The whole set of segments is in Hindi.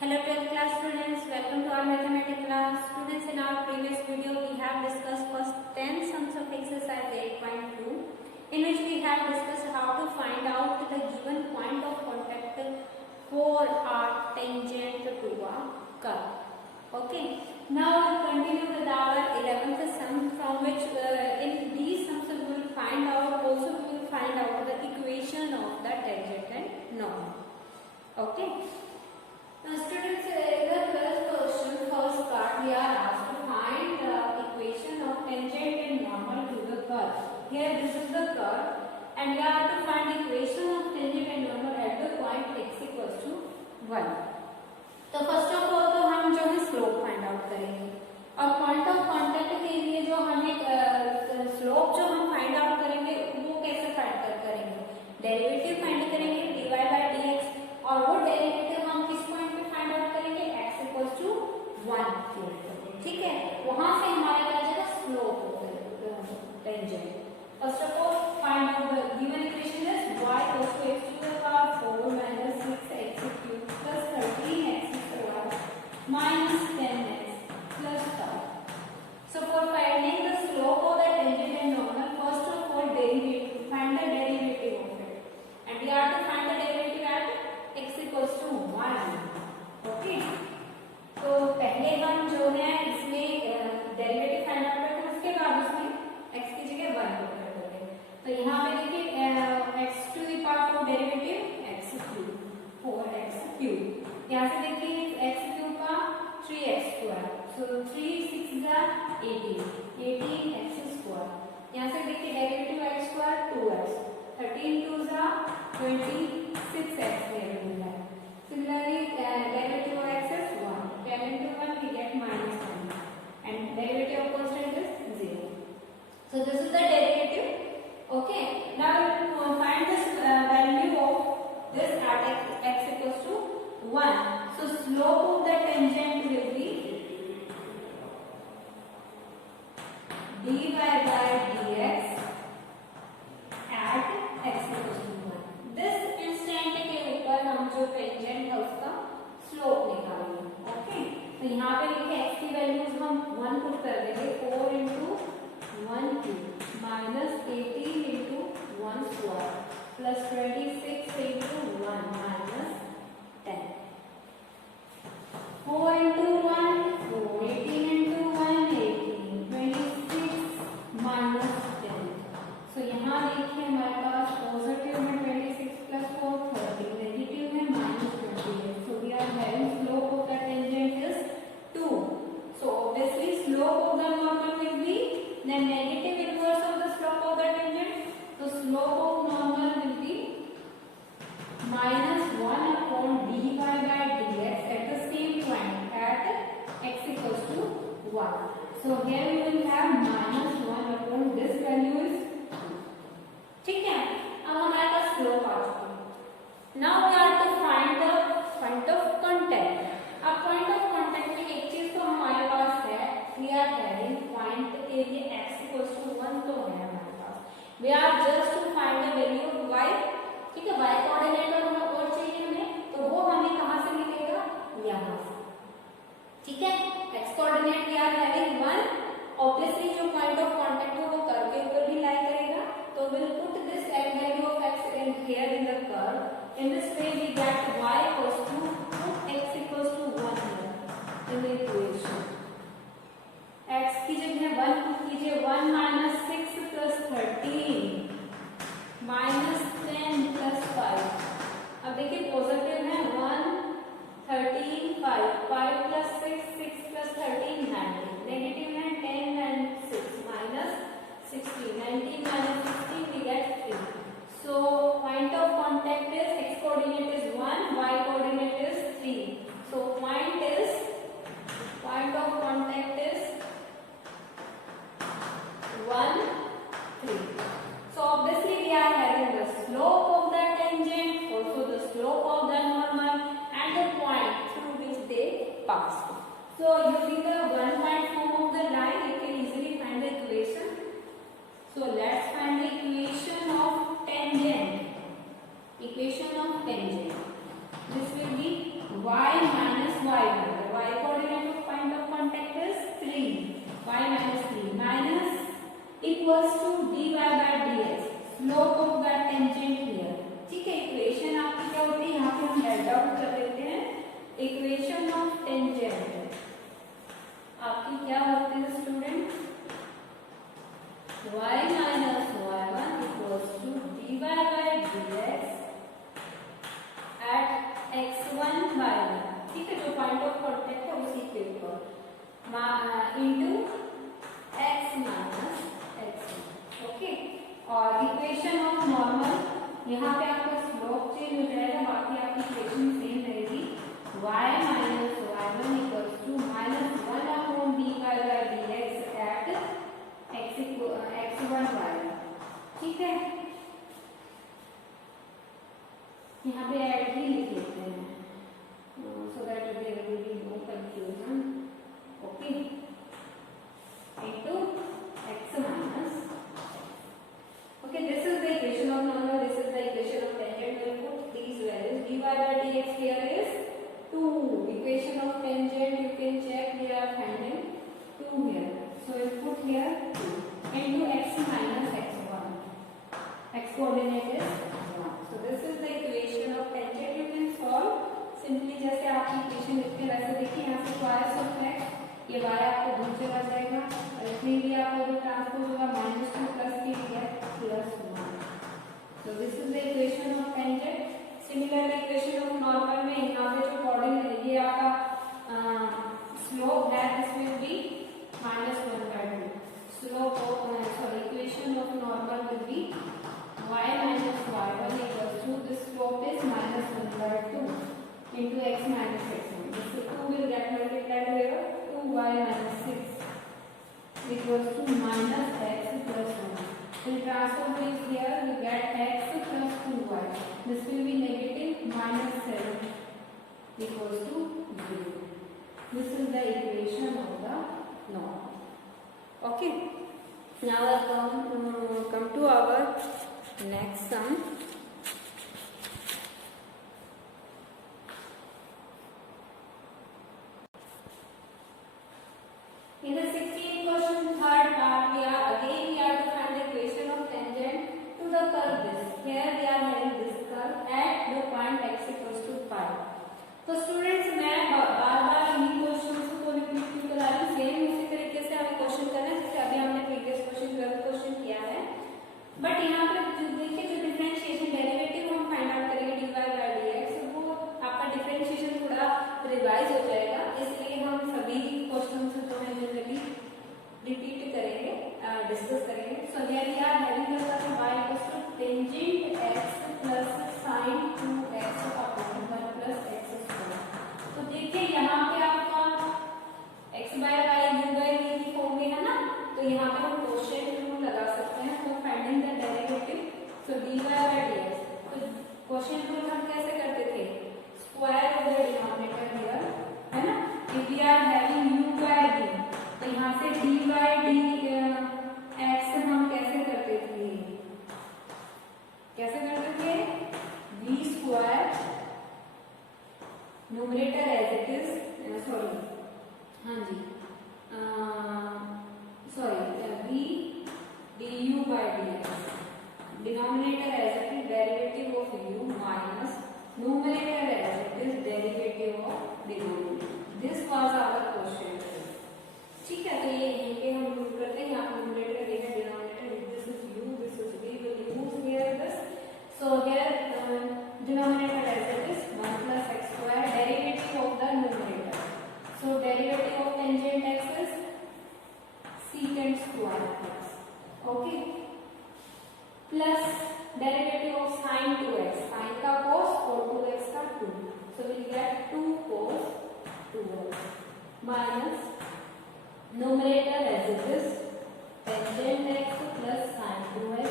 Hello 12th class students, welcome to our mathematics class. Students, in our previous video we have discussed first 10 sums of exercise 8.2 in which we have discussed how to find out the given point of contact for our tangent to a curve. Okay, now we'll continue with our 11th sum, from which in these sums we will find out, also we will find out the equation of the tangent and normal. Okay. Now students, in the 12th question, first part, we are asked to find the equation of tangent and normal to the curve. Here this is the curve and we are to find the equation of tangent and normal at the point x equals to 1. तो फर्स्ट ऑफ ऑल तो हम जो है स्लोप फाइंड आउट करेंगे और पॉइंट ऑफ कांटेक्ट के लिए जो हमें स्लोप जो हम फाइंड आउट करेंगे वो कैसे फाइंड करेंगे, डेरिवेटिव फाइंड करेंगे dy by dx और वो डेरिवेटिव हम किस पॉइंट पे फाइंड आउट करेंगे x इक्वल्स टू 1, ठीक है। वहां से हमारा क्या आ जाएगा slope tangent. First of all find out the given equation is y equals to x to the power 4 minus 6x cubed plus 13x minus 10x plus 5. So for finding the slope of the tangent and normal, first of all derivative, find the derivative of it, and we have to find the derivative at x equals to 1. Okay. तो पहले हम जो है इसमें डेरिवेटिव फाइंड आउट करते हैं, उसके बाद उसमें x की जगह 1 पुट कर देंगे। तो यहाँ पे देखिए x to the power 4 derivative x cube 4x cube, यहाँ से देखिए x क्यूब का 3x स्क्वायर, सो 3 6 जा 18x स्क्वायर, यहाँ से देखिए डेरिवेटिव x स्क्वायर 2x, 13 2 जा 26x डेरिवेटिव है। Similarly, derivative of x is 1. 10 into 1 we get minus 1, and derivative of constant is 0. So this is the derivative. Okay. Now find this value of this at x equals to 1. So slope of the tangent will be dy by dx at x equals to 1. This instant के ऊपर हम जो टेंजेंट है उसका स्लोप निकालेंगे। ओके, तो यहाँ पे लिखे x की वैल्यूज हम 1 पुट कर देंगे, 4 into 1 cube minus 18 into 1 square plus 26 into 1 minus 10. 4 into 1 4, 18 into 1 18, 26 minus 10. So यहाँ देखिए हमारे पास पॉजिटिव में 26 plus 4 30, नेगेटिव में minus 28. So we are having slope of the tangent is 2. So obviously slope of the normal will be the negative inverse of the slope of the tangent. So slope of normal will be minus 1 upon dy by dx at the same point at x equals to 1. So here we will have minus 1 upon this value is 2. ठीक है, अब हमारे पास स्लोप आ चुका है। Now we have to find the point of contact. अब point of contact में एक चीज तो हमारे पास है, we are having point के लिए x equals to 1 तो है हमारे पास। We are just to find the value of y, ठीक है, y कोऑर्डिनेट और चाहिए हमें, तो वो हमें कहाँ से मिलेगा, यहाँ से, ठीक है। x coordinate we are having 1, obviously जो point of contact है वो कर्व के ऊपर भी लाई करेगा, तो we'll put this value of x in here in the curve. In this way we get y equals to put x equals to 1 here in the equation. x की जगह 1 पुट कीजिए, 1 minus 6 plus 13 minus 10 plus 5. अब देखिए पॉजिटिव है 1 13 5, 5 plus 6 6 plus 13 19, नेगेटिव है 10 and 6 minus 16, 19 minus 16 we get 3. So point of contact is x coordinate is 1, y coordinate is 3. So point of contact is 1 3. So obviously we are having the slope of the tangent, also the slope of the normal, and the point through which they pass. So using the one point form of the line you can easily find the equation. So let's find the equation of tangent. Equation of tangent. This will be y minus y coordinate of point of contact is 3, y minus 3 minus equals to dy by dx, slope of that tangent here. ठीक है, इक्वेशन आपकी क्या होती है, यहाँ पे हम राइट आउट कर लेते हैं। इक्वेशन ऑफ टेंजेंट आपकी क्या होती है student, y minus y1 equals to dy by dx at x1 y1। ठीक है, जो पॉइंट ऑफ कॉन्टेक्ट है उसी के ऊपर into x minus x। Okay, और इक्वेशन ऑफ नॉर्मल यहाँ पे आपका स्लोप चेंज हो जाएगा, बाकी आपकी इक्वेशन सेम रहेगी। y minus y1 equals to minus 1 upon dy by dx at x1 y1। ठीक है, यहाँ पे ऐड ही लिख लेते हैं so that there will be no confusion। Okay, into x minus। Okay, this is the equation of normal, this is the equation of tangent। We'll put these values, dy by dx here is 2, equation of tangent you can check, we are finding 2 here, so we'll put here 2 into x minus x1, x coordinate is 1। so this is the equation of tangent, you can solve simply जैसे आप इक्वेशन लिखते हैं वैसे। देखिए यहाँ से स्क्वायर ऑफ x, ये y आपको दूर चला जाएगा और इसमें भी आपको जो ट्रांसपोज होगा -2 प्लस के लिए +1। so this is the equation of tangent। Similar equation of normal में यहाँ पे जो कोऑर्डिनेट ये आपका स्लोप है इसमें भी -1/2। Slope sorry equation of normal will be y minus y1 equals to this slope is -1/2 into x minus x1। this 2 will get multiplied here, 2y minus 6 equals to minus x plus 1। we'll transform this here, we get x plus 2y, this will be negative -7 equals to 0। this is the equation of the norm। okay, now we'll come to our next sum। in the 16th question third part we are to find the equation of tangent to the curve this। here we are having this curve at the point x equals to pi। तो स्टूडेंट्स मैं बार-बार इन्हीं क्वेश्चंस को रिपीट क्यों करा रही हूँ, सेम उसी तरीके से हमें क्वेश्चन करना है जैसे अभी हमने प्रीवियस क्वेश्चन किया है। बट यहाँ पे देखिए जो डिफरेंशिएशन डेरिवेटिव हम फाइंड आउट करेंगे dy by dx, वो आपका डिफरेंशिएशन थोड़ा रिवाइज हो जाएगा, इसलिए हम सभी क्वेश्चंस जो है जनरली रिपीट करेंगे, डिस्कस करेंगे। So here we are having the curve y equals to tangent x plus sin 2x upon 1 plus x²। तो देखिए यहाँ पे आपका x by y u by v की फॉर्म में है ना, तो यहाँ पे हम कोशेंट रूल लगा सकते हैं for finding the derivative. So dy by dx, तो कोशेंट रूल हम कैसे करते थे, square of the denominator here है ना। If we are having u by v, तो यहाँ से dy dx हम कैसे करते थे, v square numerator as it is, sorry हाँ जी sorry v du by dx, denominator as it is derivative of u minus numerator as it is derivative of denominator. This was our question. ठीक है, तो ये हम यूज करते हैं, यहाँ न्यूमरेटर देगा denominator, this is u, this is v, will use here this. So here denominator as it is 1 plus x², derivative of the numerator. So derivative of tangent x is secant square plus, okay, plus डेरिवेटिव ऑफ sin 2x, sin का cos और 2x का 2, so we'll get 2 cos 2x minus numerator as it is tangent x plus sin 2x,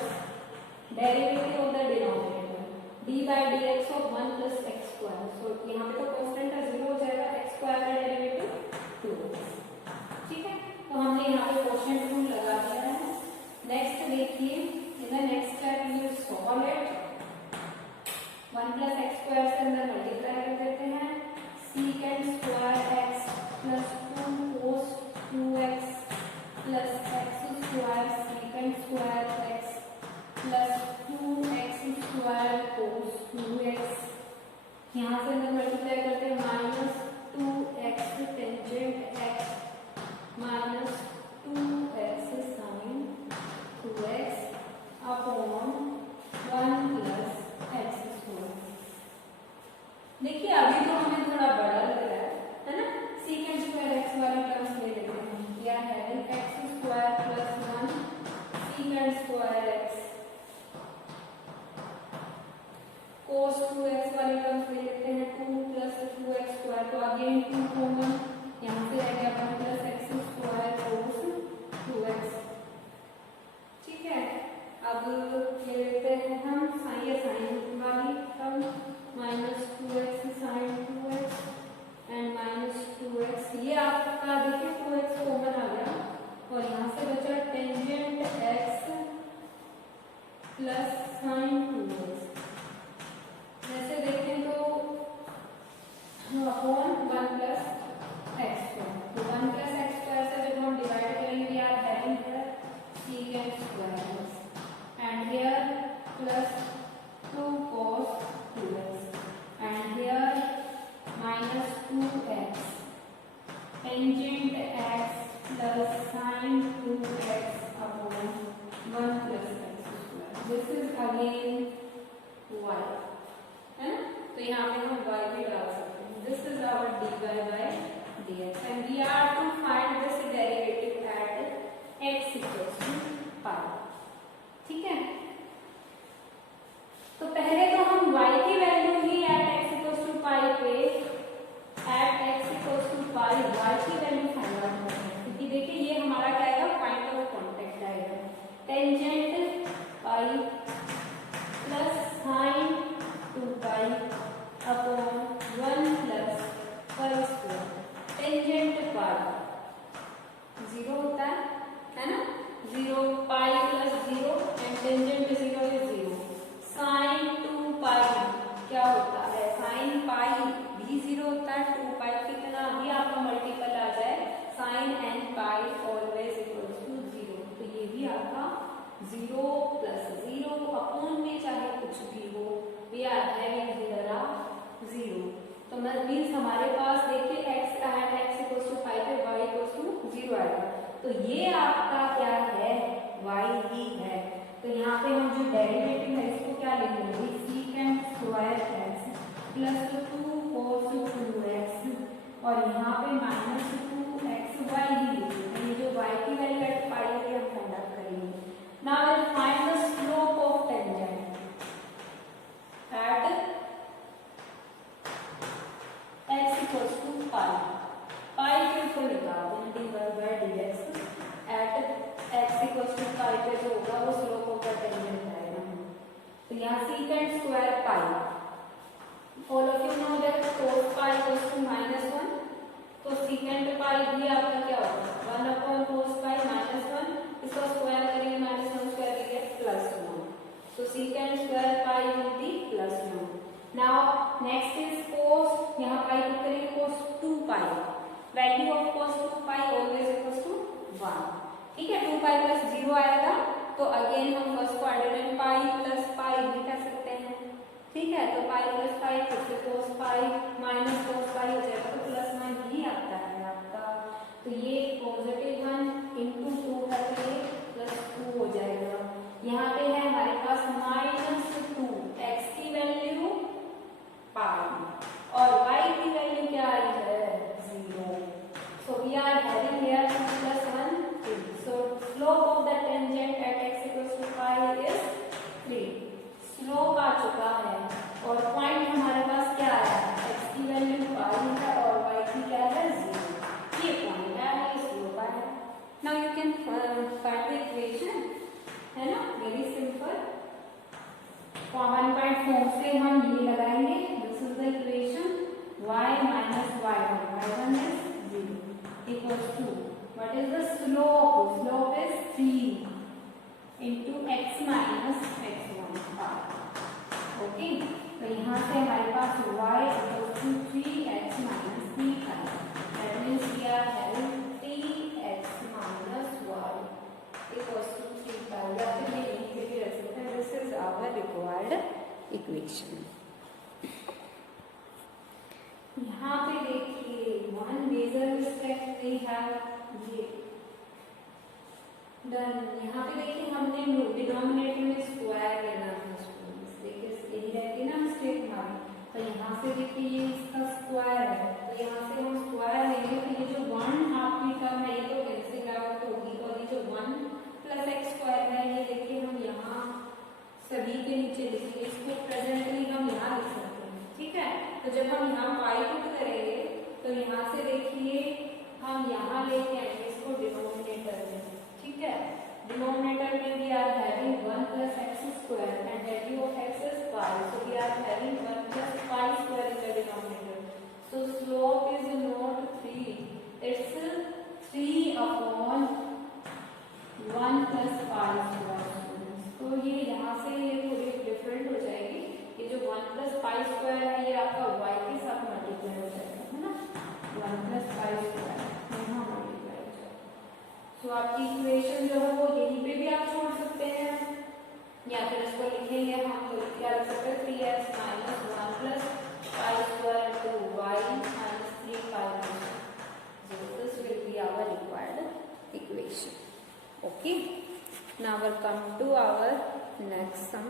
derivative of the denominator d by dx of 1 plus x²। so यहाँ पे तो कांस्टेंट है 0 हो जाएगा, x² का डेरिवेटिव 2x। ठीक है, तो हमने यहाँ पे कोशेंट रूल लगा दिया है। नेक्स्ट देखिए, in the next step we will solve it. 1 plus x² से अंदर मल्टीप्लाई कर देते हैं, secant square यहाँ से हम मल्टीप्लाई करते हैं -2x tangent x minus 2x sine 2x upon 1 plus x²। देखिए अभी तो हमें थोड़ा बड़ा लग रहा है ना। सीकेंड स्क्वायर x वाले टर्म्स ले लेते हैं। क्या है x² plus 1 secant square x cos 2x वाले टर्म्स ले लेते हैं 2 प्लस 2x²। तो अगेन 2 कॉमन, यहाँ से रह गया 1 प्लस x² cos 2x। ठीक है, अब ले लेते हैं हम साइन वाली term -2x sine 2x and -2x। ये आपका देखिए 2x कॉमन आ गया और यहाँ से बचा tangent x plus sign 2x। जैसे देखें तो अपॉन 1 प्लस x²। तो 1 प्लस x² से जब हम डिवाइड करेंगे यार having here secant square and here plus 2 cos 2x and here -2x tangent x plus sign 2x upon 1 plus x²। This is again y है ना। तो यहाँ पे हम y भी डाल सकते हैं। This is our dy/dx and we are to find this derivative at x = π। ठीक है, तो पहले तो हम y की वैल्यू ही एट x = π पे एट x = π y की वैल्यू फाइंड आउट करते हैं। क्योंकि देखिए ये हमारा क्या आएगा, पॉइंट ऑफ कांटेक्ट आएगा। Tangent π plus sine 2π upon 1 plus π²। Tangent π 0 होता है ना। 0 π plus 0 and tangent 0 is 0। Sine 2π क्या होता है, साइन π भी 0 होता है। 2π कितना भी आपका मल्टीपल आ जाए sine and π always equals to 0। तो ये भी आपका 0 प्लस 0 अपॉन में चाहे कुछ भी हो, वी आर हैविंग हियर आ 0। तो मींस हमारे पास देखिए x एट x = π पे y = 0 आएगा। तो ये आपका क्या है, y ही है। तो यहाँ पे हम जो डेरिवेटिव है इसको क्या लिखेंगे, secant square x plus 2 cos 2x और यहाँ पे -2xy ही लिखेंगे। ये जो y की वैल्यू एट π है हम फाइंड आउट करेंगे। Now we'll find the slope of tangent at x = π। π के ऊपर निकाल दें dy/dx एट x = π पे जो होगा वो स्लोप ऑफ द टेंजेंट आएगा। तो यहाँ secant square π, all of you know that cos π = -1। तो सीकेंड π भी आपका क्या होगा 1 अपॉन cos π -1, इसका स्क्वायर करेंगे -1² +1। तो secant square π will be +1। Now next is cos, यहाँ π को करेंगे cos 2π। Value of cos 2π always equals to 1। ठीक है, 2π + 0 आएगा तो अगेन हम फर्स्ट क्वाड्रेंट π + π भी कर सकते हैं। ठीक है, तो π + π फिर से cos π माइनस cos π हो जाएगा तो +1 ही आता है आपका। तो ये +1 × 2 है तो ये +2 हो जाएगा। यहाँ पे है हमारे पास -2, x की वैल्यू π और y की वैल्यू क्या आई है 0। So we are having here 2 + 1 3। So slope of the tangent at x = π is 3। Slope आ चुका है और पॉइंट हमारे पास क्या है, x की वैल्यू π है और y की क्या है 0। ये पॉइंट है, ये स्लोप है। Now you can find the equation, है ना, वेरी सिंपल। 1 फॉर्म से हम ये लगाएंगे। This is the equation y - y1 y1 is 0 equals to what is the slope, slope is 3 into x minus x1। Okay, तो यहाँ से हमारे पास y equals to 3x minus 3y। That means we are having 3x minus y equals to 3y। या फिर ये लिख के रख सकते हैं। This is our required equation। Major respect we have ये डन। यहाँ पे देखिए हमने डिनोमिनेटर में स्क्वायर लेना था स्टूडेंट्स, देखिए यही रहती है ना स्टेप हमारी। तो यहाँ से देखिए ये इसका स्क्वायर है, तो यहाँ से हम स्क्वायर लेंगे तो ये जो 1 आपकी टर्म है ये तो कैंसिल आउट होगी, और ये जो 1 प्लस एक्स स्क्वायर है ये देखिए हम यहाँ सभी के नीचे लिखेंगे, इसको प्रेजेंटली हम यहाँ लिख सकते हैं, ठीक है। तो जब हम यहाँ पाई पुट करेंगे तो यहाँ से देखिए हम यहाँ लेके आएंगे इसको डिनोमिनेटर में, ठीक है। डिनोमिनेटर में we are having 1 plus x square and value of x is pi, so we are having 1 plus pi square in the denominator. So slope is not 3, it's 3 upon 1 plus pi square. तो ये यहाँ से ये थोड़ी डिफरेंट हो जाएगी, ये जो 1 प्लस पाई स्क्वायर है ये आपका y के साथ मल्टीप्लाई हो जाएगा, है ना। 1 प्लस पाई स्क्वायर यहाँ मल्टीप्लाई हो जाएगा। तो आपकी इक्वेशन जो है वो यहीं पे भी आप छोड़ सकते हैं, या फिर इसको लिखेंगे हम तो क्या लिख सकते हैं 3x minus 1 plus pi square to y minus 3 pi. So this will be our required equation. Okay. Now we'll come to our next sum.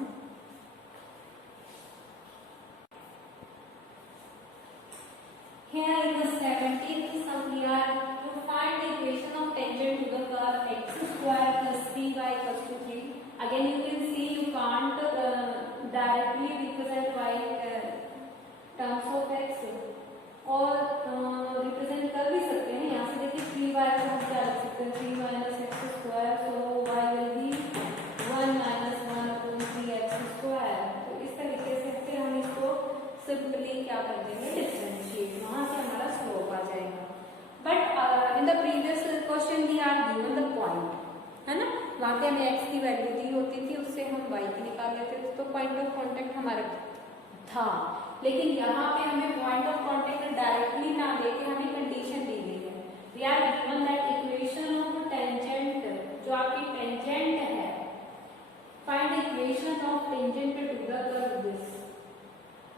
Here in the 17th sum we are to find the equation of tangent to the curve x square plus 3y equals to 3. Again you can see you can't directly represent y terms of x, और रिप्रेजेंट कर भी सकते हैं। यहाँ से देखिए 3y को हम क्या लिख सकते हैं 3 minus x square, so y will be 1 minus 1 upon 3x square. तो इस तरीके से फिर हम इसको सिंपली क्या कर देंगे डिफरेंशिएट, वहाँ से हमारा स्लोप आ जाएगा। But in the previous question we are given the point, है ना, वहाँ पे हमें x की वैल्यू दी होती थी, उससे हम y की निकाल लेते थे, तो पॉइंट ऑफ कॉन्टेक्ट हमारा था। लेकिन यहाँ पे हमें पॉइंट ऑफ कॉन्टेक्ट डायरेक्टली ना देके हमें कंडीशन दी गई है, we are given that equation of tangent, जो आपकी टेंजेंट है, find equation of tangent to the curve this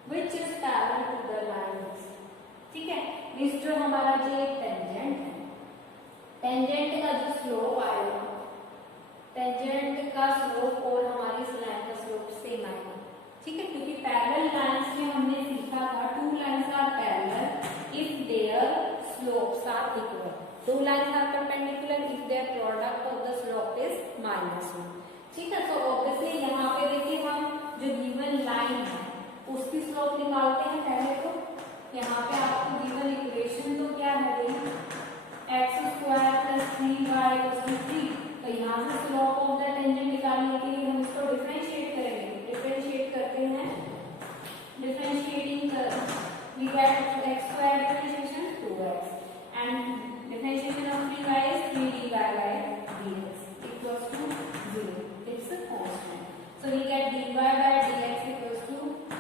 which is parallel to the line, ठीक है। इस जो हमारा जो टेंजेंट है, टेंजेंट का जो स्लोप आएगा, टेंजेंट का स्लोप और हमारी इस लाइन का स्लोप सेम आएगा, ठीक है, क्योंकि पैरेलल लाइंस में हमने सीखा था 2 lines are parallel if their slopes are equal, 2 lines are perpendicular if their product of the slope is -1, ठीक है। तो ऑब्वियसली यहाँ पे देखिए हम जो गिवन लाइन है उसकी स्लोप निकालते हैं पहले। तो यहाँ पे आपको गिवन इक्वेशन तो क्या है x square plus 3y equals to 3, तो यहाँ से स्लोप ऑफ द टेंजेंट निकालने के लिए हम इसको डिफरेंशिएट करेंगे। डिफरेंशिएट करते हैं, differentiating we get x square differentiation 2x and differentiation of 3y is 3dy by dx equals to 0. It's a constant. So we get dy by dx equals to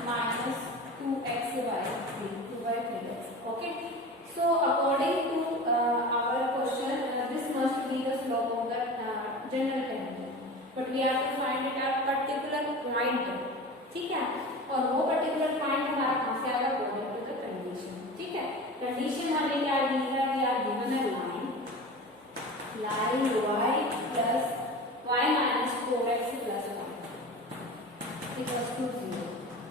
minus 2x by 3, 2 by 3x. Okay. So according to our question, this must be the slope of the general tangent. But we have to find it at particular point, ठीक है। और वो पर्टिकुलर पॉइंट हमारा कहाँ से आएगा अकॉर्डिंग टू द कंडीशन, ठीक है। कंडीशन हमें क्या दी है, we are given a line y plus y minus 4x plus 1 equals to 0।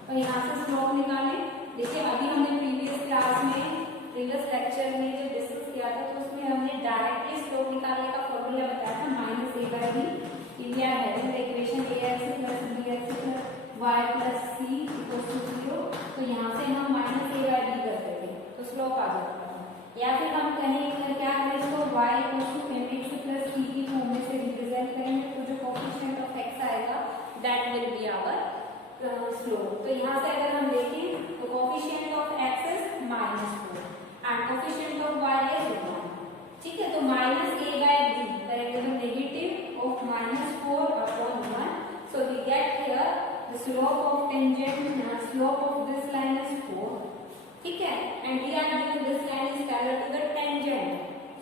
और यहाँ से स्लोप निकालें। देखिए अभी हमने प्रीवियस क्लास में प्रीवियस लेक्चर में जो डिस्कस किया था तो उसमें हमने डायरेक्टली स्लोप निकालने का फॉर्मूला बताया था -a/b। We are having the equation ax plus bx plus y plus c equals to 0। तो यहाँ से हम -a/b कर देते हैं तो स्लोप आ जाता है, या फिर हम कहें क्या करें इसको y equals to mx plus c की फॉर्म में से रिप्रेजेंट करेंगे, तो जो कोएफिशिएंट ऑफ x आएगा that will be our slope. तो यहाँ से अगर हम देखें तो coefficient of x is -4 and coefficient of y is 1, ठीक है। तो -a/b करेंगे तो negative of -4 upon 1, so we get here the slope of tangent, slope of this line is 4, ठीक है, and we are given this line is parallel to the tangent,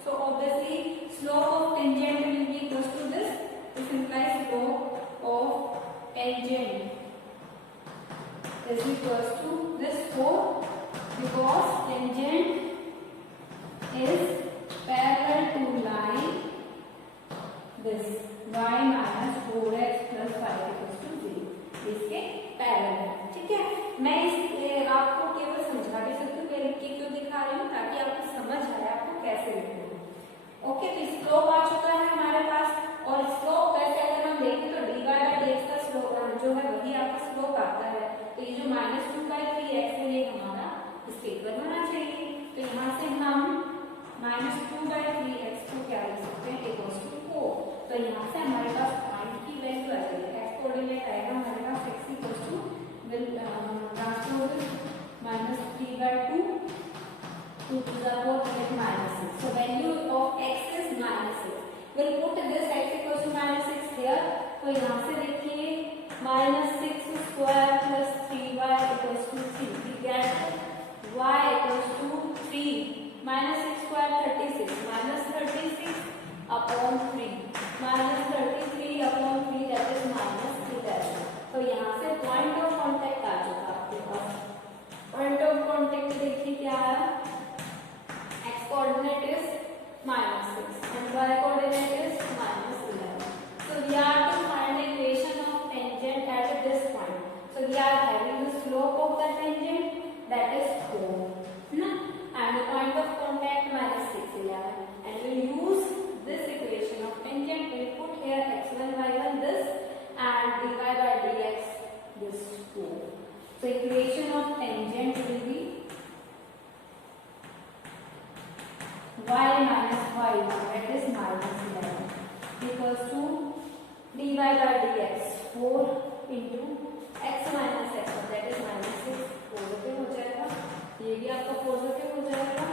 so obviously slope of tangent will be equals to this implies slope of tangent is equals to this 4 because tangent is parallel to line this y minus 4x plus 5 equals to 0, इसके पैरेलल है। ठीक है, मैं इस आपको केवल समझा भी सकती हूँ कि क्यों दिखा रही हूँ, ताकि आपको समझ आए आपको कैसे लिखना है। ओके, तो स्लोप आ चुका है हमारे पास, और स्लोप वैसे अगर हम देखें तो dy बाई dx का स्लोप जो है वही आपका स्लोप आता है। तो ये जो -2/3x है ये हमारा इसके इक्वल होना चाहिए। तो यहाँ से हम -2/3x को क्या लिख सकते हैं, इक्वल्स टू 4। तो यहाँ से हमारे पास पॉइंट की वैल्यू आ जाएगी, x कोऑर्डिनेट आएगा हमारे पास, x equals to will transpose -3/2 2 to the power -6. So value of x is -6. We'll put this x equals to -6 here. तो यहाँ से देखिए -6 square plus 3y equals to 3. We get y equals to 3. -6 square 36. -36 upon 3. -33 upon 3 that is -11. तो यहाँ से point of contact आ चुका आपके पास। Point of contact देखिए क्या है, x coordinate is -6 and y coordinate is -11. So we are to find the equation of tangent at this point. So we are having the slope of the tangent, that is 4, na? And the point of contact -6, 11. And we will use this equation of tangent. We will put here x1 y1 this and dy by dx this 4. So equation of tangent will be y minus y1, that is -11, equals to dy by dx 4 into x minus x1, that is -6, positive हो जाएगा, ये भी आपका पॉजिटिव हो जाएगा।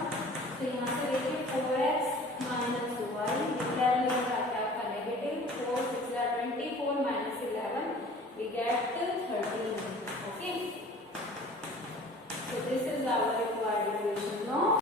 तो यहाँ से देखिए 4x minus y, 11 आपका नेगेटिव, 4 6 24 minus 11, we get